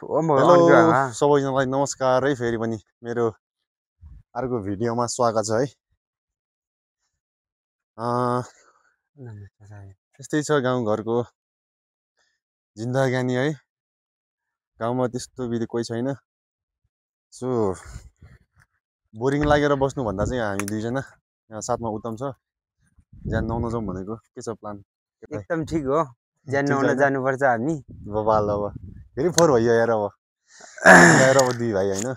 Hello सबैजनालाई नमस्कार है फेरि पनि मेरो अर्को भिडियोमा स्वागत छ है। त्यस्तै छ गाउँघरको जिन्दगानी है। गाउँमा त्यस्तो विधि कोही छैन, सो बोरिङ लागेर बस्नु भन्दा चाहिँ हामी दुईजना यहाँ साथमा उत्तम छ, ज्यान नुहाउन जाउँ भनेको। के छ प्लान? एकदम ठीक हो, ज्यान नुहाउन जानुपर्छ हामी। बबाल अब फेरि फोहोर भइयो यार, अब दुई भाइ होइन,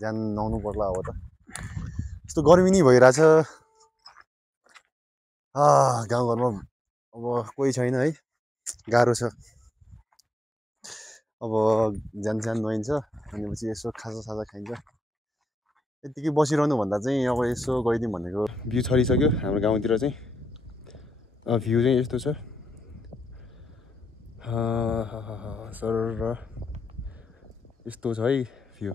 ज्यान नुहाउनु पर्ला अब त। यस्तो गर्मी नै भइरहेछ गाउँघरमा, अब कोही छैन है, गाह्रो छ। अब ज्यान नुहाइन्छ अनि पछि यसो खाजा खाइन्छ। यतिकै बसिरहनु भन्दा चाहिँ अब यसो गइदिउँ भनेको। भ्यू छरिसक्यो हाम्रो गाउँतिर चाहिँ, भ्यू चाहिँ यस्तो छ सर, यस्तो छ है भ्यू।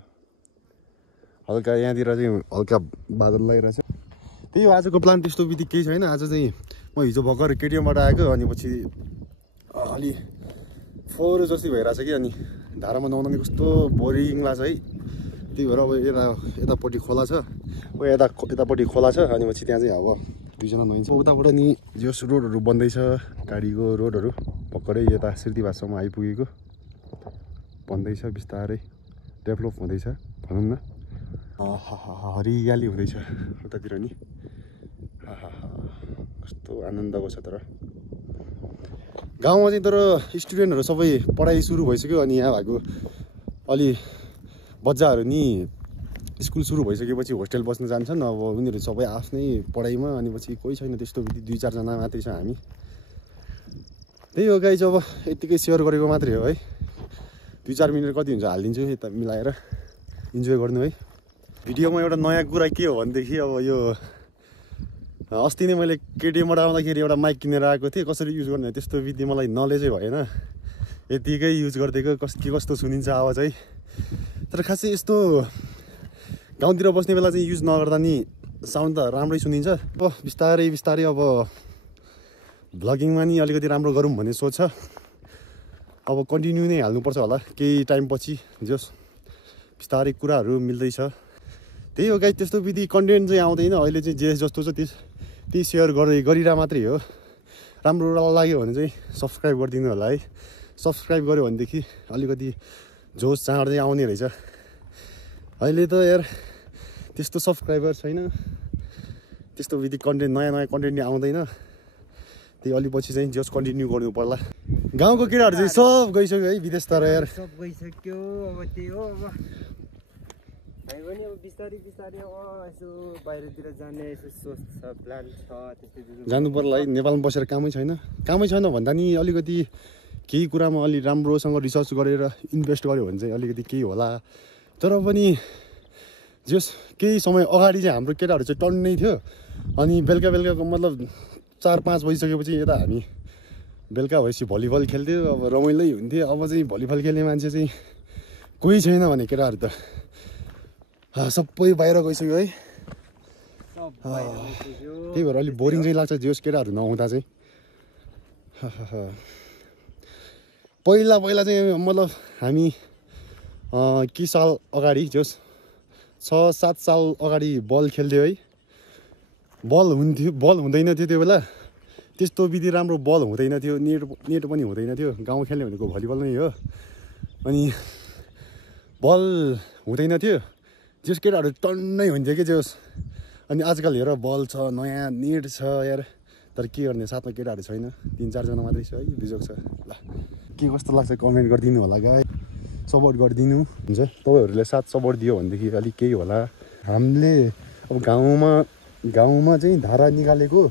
हल्का यहाँतिर चाहिँ हल्का बादल लगाइरहेछ। त्यही हो आजको प्लान, त्यस्तो विधि केही छैन। आज चाहिँ म हिजो भर्खर केटिएमबाट आएको, अनि पछि अलि फोहोर जस्तै भइरहेछ कि, अनि धारामा नुहाउन नि कस्तो बोरिङ लाग्छ है। त्यही भएर अब यतापट्टि खोला छ, यतापट्टि खोला छ, अनि पछि त्यहाँ चाहिँ अब दुईजना नुहाइन्छ। उताबाट नि जस रोडहरू बन्दैछ, गाडीको रोडहरू भर्खरै यता सिर्दिवाससम्म आइपुगेको बन्दैछ, बिस्तारै डेभलप हुँदैछ भनौँ न। हरियाली हुँदैछ उतातिर नि, कस्तो आनन्दको छ। तर गाउँमा चाहिँ तर स्टुडेन्टहरू सबै पढाइ सुरु भइसक्यो, अनि यहाँ भएको अलि बच्चाहरू नि स्कुल सुरु भइसकेपछि होस्टेल बस्न जान्छन्। अब उनीहरू सबै आफ्नै पढाइमा, अनि पछि कोही छैन त्यस्तो विधि, 2-4 जना मात्रै छ हामी। त्यही हो गाइज, अब यत्तिकै सेयर गरेको मात्रै हो है। 2-4 मिनट कति हुन्छ हालिदिन्छु यता मिलाएर, इन्जोय गर्नु है। भिडियोमा एउटा नयाँ कुरा के हो भनेदेखि, अब यो अस्ति नै मैले केटिएमबाट आउँदाखेरि एउटा माइक किनेर आएको थिएँ। कसरी युज गर्ने त्यस्तो विधि मलाई नलेजै भएन, यतिकै युज गरिदिएको। के कस्तो सुनिन्छ आवाज है। तर खासै यस्तो गाउँतिर बस्ने बेला चाहिँ युज नगर्दा नि साउन्ड त राम्रै सुनिन्छ। अब बिस्तारै अब भ्लगिङमा नि अलिकति राम्रो गरौँ भन्ने सोच छ। अब कन्टिन्यू नै हाल्नुपर्छ होला केही टाइम पछि, जस बिस्तारै कुराहरू मिल्दैछ। त्यही हो गाइस, त्यस्तो विधि कन्टेन्ट चाहिँ आउँदैन अहिले चाहिँ। जे जस्तो छ त्यही सेयर गरिरह मात्रै हो। राम्रो लाग्यो भने चाहिँ सब्सक्राइब गरिदिनु होला है। सब्सक्राइब गऱ्यो भनेदेखि अलिकति जोस चाँड चाहिँ आउने रहेछ। अहिले त यार त्यस्तो सब्सक्राइबर छैन, त्यस्तो विधि कन्टेन्ट नयाँ कन्टेन्ट आउँदैन। त्यही अलि पछि चाहिँ जस कन्टिन्यू गर्नु पर्ला। गाउँको केटाहरू चाहिँ सब गइसक्यो है विदेशतिर यार, सब गइसक्यो। अब त्यही हो, अब हामी पनि अब बिस्तारै अब यसो बाहिरतिर जाने यसो सोच छ, प्लान छ। त्यस्तै जानु पर्ला है। नेपालमा बसेर कामै छैन भन्दा नि अलिकति केही कुरामा अलि राम्रोसँग रिसर्च गरेर इन्भेस्ट गर्यो भने चाहिँ अलिकति केही होला। तर पनि जस केही समय अगाडि चाहिँ हाम्रो केटाहरू चाहिँ टन्नै थियो, अनि बेलुकाको मतलब 4-5 बजिसकेपछि यता हामी बेलुका भएपछि भलिबल खेल्थ्यो। अब रमाइलै हुन्थ्यो। अब चाहिँ भलिबल खेल्ने मान्छे चाहिँ कोही छैन भने केटाहरू त सबै बाहिर गइसक्यो है। त्यही भएर अलिक बोरिङ चाहिँ लाग्छ जोस केटाहरू नहुँदा चाहिँ। पहिला चाहिँ मतलब हामी के साल अगाडि जोस 6-7 साल अगाडि बल खेल्थ्यो है। बल हुँदैन थियो त्यो बेला, त्यस्तो विधि राम्रो बल हुँदैन थियो, नेट पनि हुँदैन थियो। गाउँ खेल्ने भनेको भलिबल नै हो, अनि बल हुँदैन थियो। जस केटाहरू टन्नै हुन्थ्यो कि जोस। अनि आजकल हेर बल छ, नयाँ नेट छ यार। तर के गर्ने, साथमा केटाहरू छैन, 3-4 जना मात्रै छ है। बिजोग छ। ल के कस्तो लाग्छ कमेन्ट गरिदिनु होला गाई, सपोर्ट गरिदिनु हुन्छ। तपाईँहरूले साथ सपोर्ट दियो भनेदेखि अलिक केही होला। हामीले अब गाउँमा चाहिँ धारा निकालेको,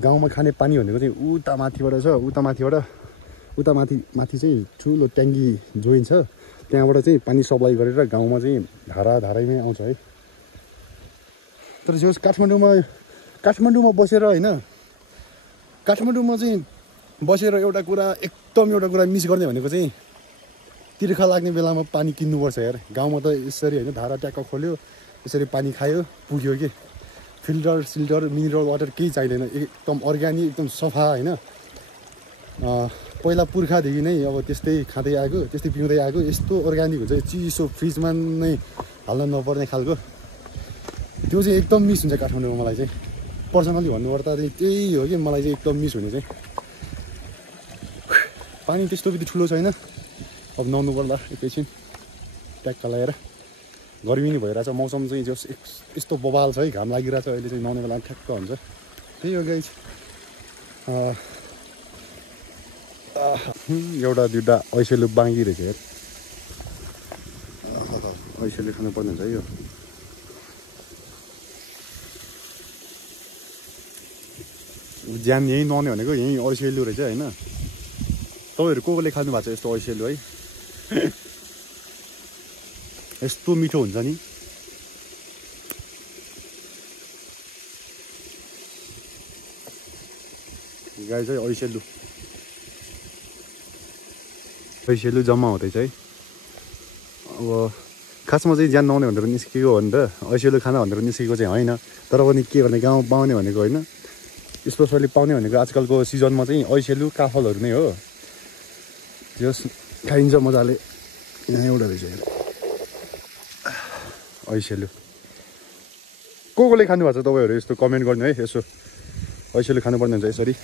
गाउँमा खाने पानी भनेको चाहिँ उता माथिबाट छ। उता माथि चाहिँ ठुलो ट्याङ्की जोइन्छ, त्यहाँबाट चाहिँ पानी सप्लाई गरेर गाउँमा चाहिँ धारामै आउँछ है। तर जो काठमाडौँमा बसेर होइन, काठमाडौँमा चाहिँ बसेर एउटा कुरा मिस गर्ने भनेको चाहिँ तिर्खा लाग्ने बेलामा पानी किन्नुपर्छ यार। गाउँमा त यसरी होइन, धारा ट्याक्क खोल्यो, यसरी पानी खायो पुग्यो कि। फिल्टर मिनरल वाटर केही चाहिँदैन, एकदम अर्ग्यानिक, एकदम सफा होइन। पहिला पुर्खादेखि नै अब त्यस्तै खाँदै आएको त्यस्तै पिउँदै आएको यस्तो अर्ग्यानिक हुन्छ चिसो फ्रिजमा नै हाल्न नपर्ने खालको त्यो चाहिँ एकदम मिस हुन्छ काठमाडौँमा मलाई चाहिँ पर्सनली भन्नुपर्दा चाहिँ त्यही हो कि मलाई चाहिँ एकदम मिस हुने चाहिँ पानी त्यस्तो बित्ति ठुलो छैन अब नुहाउनु पर्ला एकैछिन ट्याक्क लगाएर गर्मी नै भइरहेछ मौसम चाहिँ जस यस्तो बबाल छ है घाम लागिरहेछ अहिले चाहिँ नुहाउने बेला ठ्याक्क हुन्छ त्यही हो गाइस एउटा दुइटा ऐसेलु बाँकी रहेछ यार ऐसेलु खानुपर्ने हुन्छ है यो ज्यान यहीँ नुहाउने भनेको यहीँ ऐसेलु रहेछ होइन तपाईँहरू को खानु भएको छ यस्तो ऐसेलु है यस्तो मिठो हुन्छ नि गाई चाहिँ ऐसेलु जम्मा हुँदैछ है अब खासमा चाहिँ ज्यान नआउने भनेर निस्केको हो नि त ऐसेलु खाना भनेर निस्केको चाहिँ होइन तर पनि के गर्ने गाउँ पाउने भनेको होइन स्पेसली पाउने भनेको आजकलको सिजनमा चाहिँ ऐसेलु काफलहरू नै हो जस खाइन्छ मजाले यहाँ एउटा रहेछ ऐसेलु को खानु भएको छ तपाईँहरू यस्तो कमेन्ट गर्नु है यसो ऐसेलु खानुपर्ने हुन्छ यसरी